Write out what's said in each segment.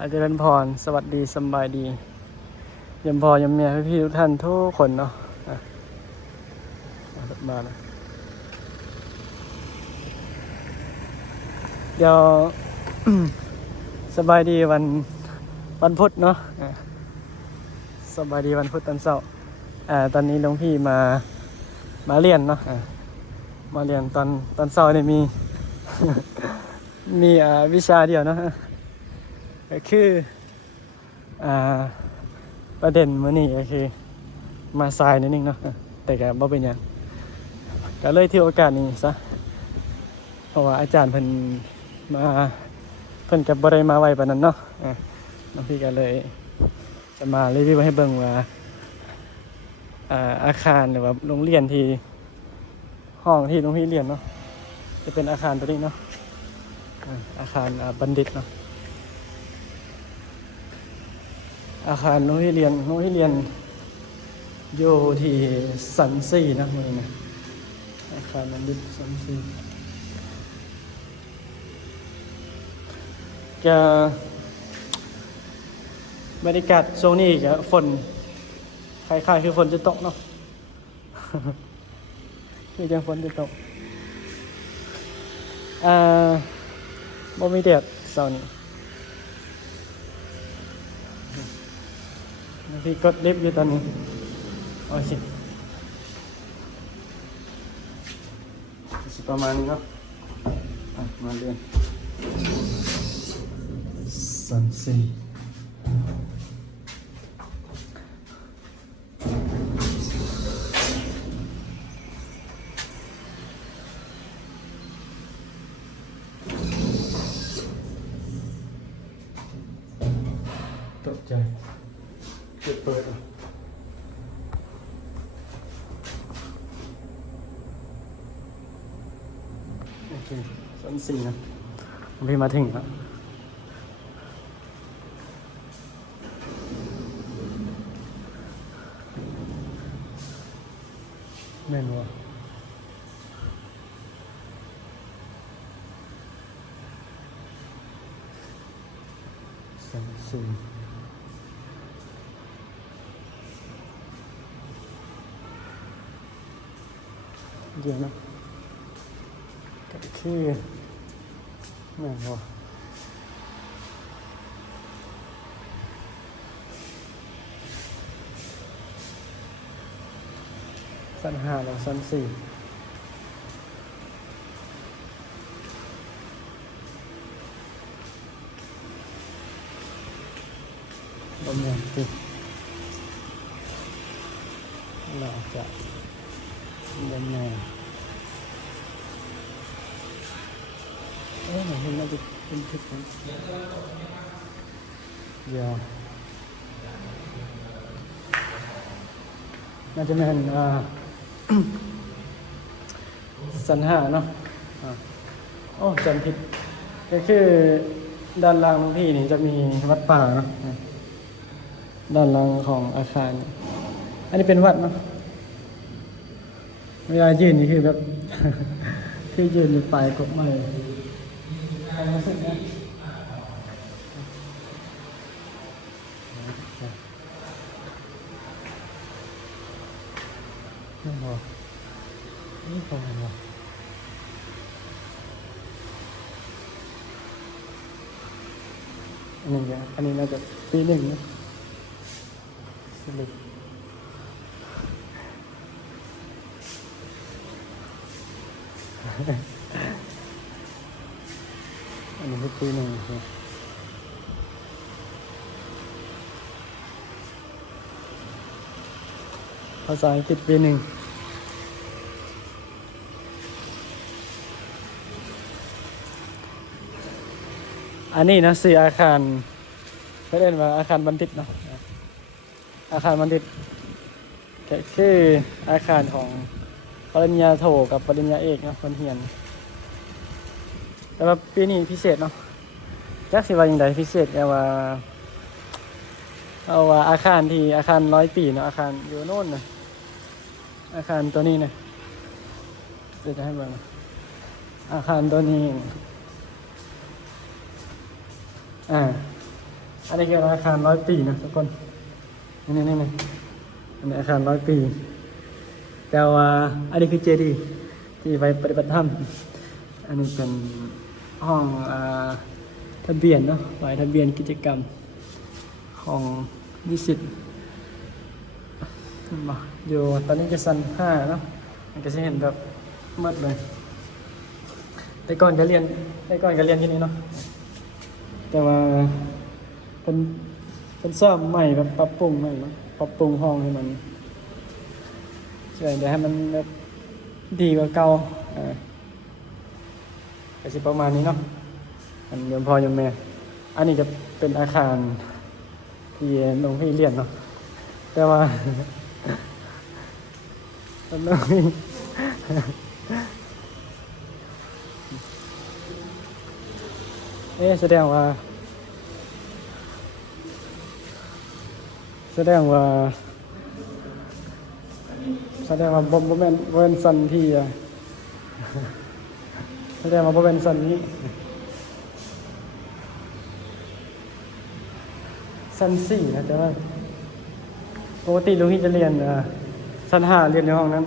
อาจจะเป็นพรสวัสดีสบายดียมพอยมเมียพี่ทุกท่านทุกคนเนาะมานะเดี๋ยว สบายดีวันพุธเนาะสบายดีวันพุธตอนเช้าตอนนี้หลวงพี่มาเรียนเนาะมาเรียนตอนเช้าเนี่ยมี มีวิชาเดียวเนาะก็คือประเด็นมื้อนี้ก็คือมาสายนิดนึงเนาะแต่ก็บ่เป็นหยังก็เลยที่โอกาสนี้ซะเพราะว่าอาจารย์เพิ่นก็บ่ได้มาไวปานนั้นเนาะน้องพี่ก็เลยจะมารีวิวให้เบิ่งว่าอาคารหรือว่าโรงเรียนที่ห้องที่น้องพี่เรียนเนาะจะเป็นอาคารตัวนี้เนาะอาคารบัณฑิตเนาะอาคารน้องที่เรียนอยู่ที่สันซีนะมึงนะอาคารบัณฑิตสันซีจะบรรยากาศช่วงนี้ก็ฝนคล้ายๆคือฝนจะตกเนาะ คือจังฝนจะตกบ่มีแดดเช้านี้พี่กดลิฟต์อยู่ตอนนี้โอเคประมาณนี้เนาะมาเรียนสันซีตกใจเปิดโอเคชั้น4นะพี่มาถึงแล้วแม่นวะชั้น4เดี๋ยวนะก็คือแม่นวะชั้น5แล้วชั้น4ประมาณนี้น่าจะยังไงเหมือนน่าจะเป็นทึกนะเดี๋ยวน่าจะเป็นสันหาเนาะโอ้จำผิดก็คือด้านล่างของพี่นี่จะมีวัดป่าเนาะด้านล่างของอาคารอันนี้เป็นวัดเนาะเวลายืนนี่คือแบบ คือยืนอยู่ปลายกบไม้ความรู้สึกนะนี่พอนี่พอไหมอันนี้น่าจะปี1นะสรุปอันนี้คือปี1ครับภาษาอังกฤษปี1อันนี้นะ4อาคารเขาเรียกว่าอาคารบัณฑิตเนาะอาคารบัณฑิตก็คืออาคารของปริญญาโทกับปริญญาเอกเนาะคนเรียนแต่ว่าปีนี้พิเศษเนาะจักสิว่าอย่างไรพิเศษแต่ว่าเอาว่าอาคาร100 ปีเนาะอาคารอยู่โน่นนะอาคารตัวนี้นะจะให้เบิ่งอาคารตัวนี้ อันนี้คืออาคาร100 ปีนะทุกคนนี่อันนี้อาคาร100 ปีแต่ว่าอันนี้คือเจดีย์ที่ไปปฏิบัติธรรมอันนี้เป็นห้องทะเบียนเนาะไว้ทะเบียนกิจกรรมของนิสิตอยู่ตอนนี้จะชั้น5เนาะมันก็จะเห็นแบบมืดเลยแต่ก่อนก็เรียนที่นี่เนาะแต่ว่าเป็นซ่อมใหม่แบบปรับปรุงใหม่เนาะปรับปรุงห้องให้มันเดี๋ยวให้มันแบบดีกว่าเก่าก็สิประมาณนี้เนาะมันยมพ่อยมแม่อันนี้จะเป็นอาคารที่หลวงพี่เรียนเนาะแต่ว่าหลวงพี่แสดงว่าบ่แม่นสันที่แสดงว่าบ่แม่นสันนี้สัน4นะแต่ว่าปกติลุงที่จะเรียนชั้น5เรียนในห้องนั้น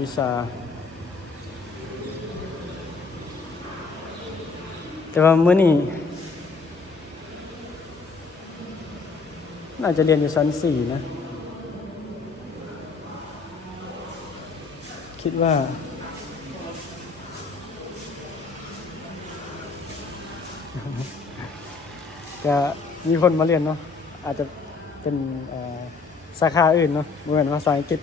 วิชาแต่ว่ามื้อนี้น่าจะเรียนอยู่ชั้น4นะคิดว่าจะมีคนมาเรียนเนาะอาจจะเป็นสาขาอื่นเนาะเหมือนภาษาอังกฤษ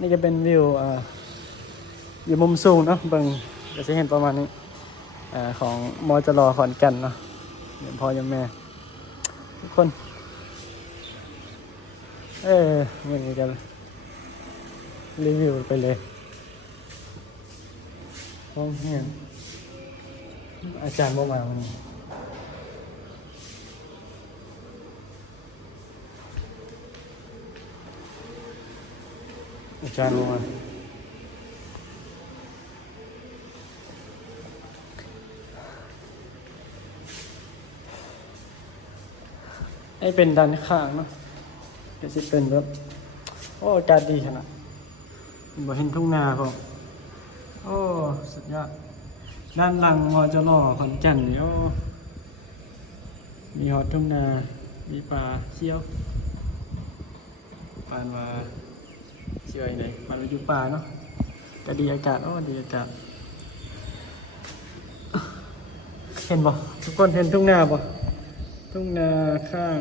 นี่จะเป็นวิวอยู่มุมสูงเนาะเบิ่งจะเห็นประมาณนี้ของมจร.ขอนแก่นเนาะเดี๋ยวพ่อยมแม่ทุกคนมันจะรีวิวไปเลยห้องเนี่ยอาจารย์บอกมาวันนี้อาจารย์บอกมาให้เป็นด้านข้างเนาะก็จะเป็นแบบโอ้อากาศดีขนาดบ่เห็นทุ่งนาพอโอ้สุดยอดด้านหลังมจร.ขอนแก่นนี่โอ้มีหอดทุ่งนามีป่าเขียวปานว่าเชื่อไหนมันอยู่ป่าเนาะก็ดีอากาศดีอากาศเห็นบ่ทุกคนเห็นทุ่งนาบ่ทุ่งนาข้าง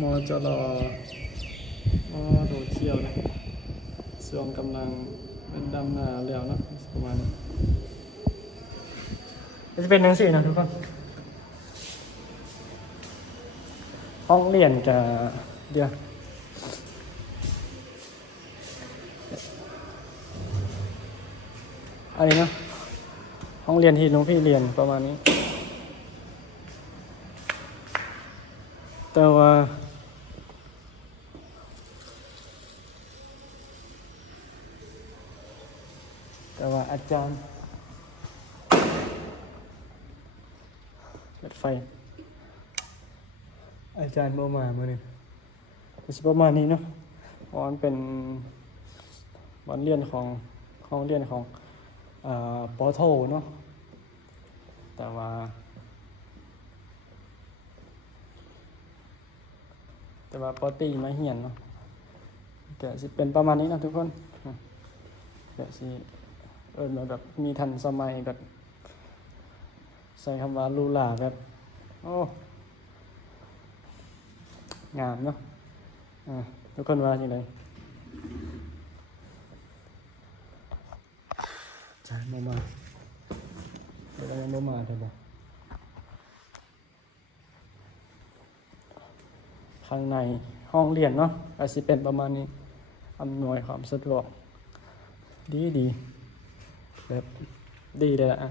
มจร.โดดเที่ยวนะส่วนกำลังเป็นดำนาแล้วนะประมาณนี้จะเป็นหนังสือนะทุกคนห้องเรียนจะเดี๋ยวอันนี้เนาะห้องเรียนที่หลวงพี่เรียนประมาณนี้แต่ว่าอาจารย์รถไฟอาจารย์โมมาเมื่อนี้ประมาณนี้เนาะมันเป็นวันเรียนของห้องเรียนของป.โทเนาะแต่ว่าป.ตรีมาเหียนเนาะแต่สิเป็นประมาณนี้นะทุกคนแต่สิแบบมีทันสมัยแบบใส่คำว่าลูลาแบบโอ้งามเนาะทุกคนว่าอย่างไรจานมาเดี๋ยวเรามาเถอะนะข้างในห้องเรียนเนาะอาจจะเป็นประมาณนี้อำนวยความสะดวกดีแบบดีเลยอ่ะ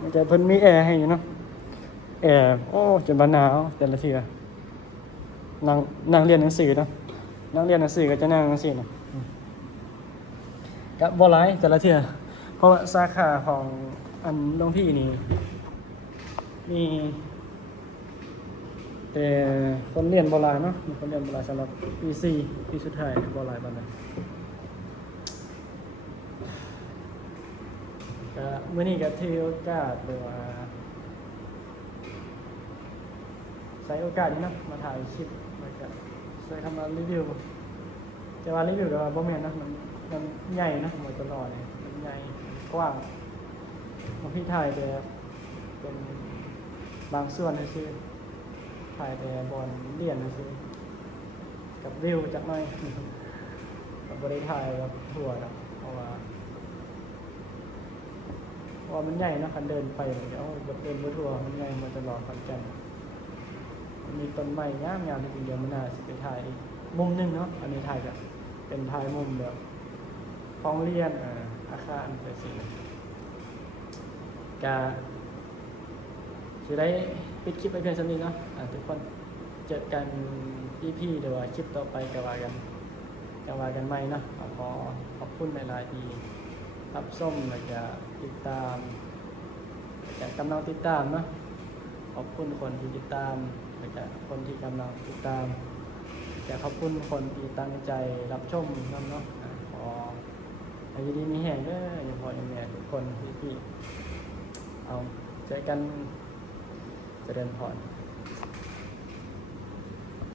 มันจะเพิ่นมีแอร์ให้เนาะแอร์โอ้จนบานหนาวแต่ละทีนั่งเรียนหนังสือเนาะนั่งเรียนหนังสือก็จะนั่งหนังสือเนาะ กับบ่หลายแต่ละเทื่อเพราะว่าสาขาของอันหลวงพี่นี่มีแต่คนเรียนบ่หลายเนาะมีคนเรียนบ่หลายสำหรับปี4ปีสุดท้ายบ่หลายปานใดก็มื้อนี้ก็ถือโอกาสหรือว่าใช้โอกาสนี้เนาะมาถ่ายคลิปแล้วก็ช่วยทำมารีวิวแต่ว่ารีวิวก็บ่แม่นนะมันใหญ่นะหมดตลอดเนี่ยมันใหญ่กว้างบางพี่ถ่ายแต่เป็นบางส่วนซื่อถ่ายแต่บอลเลียนซื่อกับวิวจากหน่อย กับบริถ่ายกับทัวร์นะเพราะว่ามันใหญ่นะคันเดินไปเดี๋ยวเดินบนทัวร์มันใหญ่มาตลอดคอนแก่นมันมีต้นไม้งามๆจริงๆเดี๋ยวมันน่าจะไปถ่ายอีกมุมหนึงเนาะอันนี้ถ่ายกับเป็นถ่ายมุมแบบห้องเรียนอาคารแต่สิกาจะได้ปิดคลิปไปเพียงเท่านี้เนาะทุกคนเจอกัน EP หรือว่าคลิปต่อไปก็ว่ากันใหม่เนาะขอบคุณหลายๆที่รับชมแล้วก็ติดตามแล้วก็กำลังติดตามเนาะขอบคุณคนที่ติดตามแล้วก็คนที่กำลังติดตามแต่ขอบคุณคนที่ตั้งใจรับชมนํเนาะขอให้ดีมีแห่งเด้ออย่าพออย่างแม่ทุกคนพี่ๆเอาเจอกันเจริญพร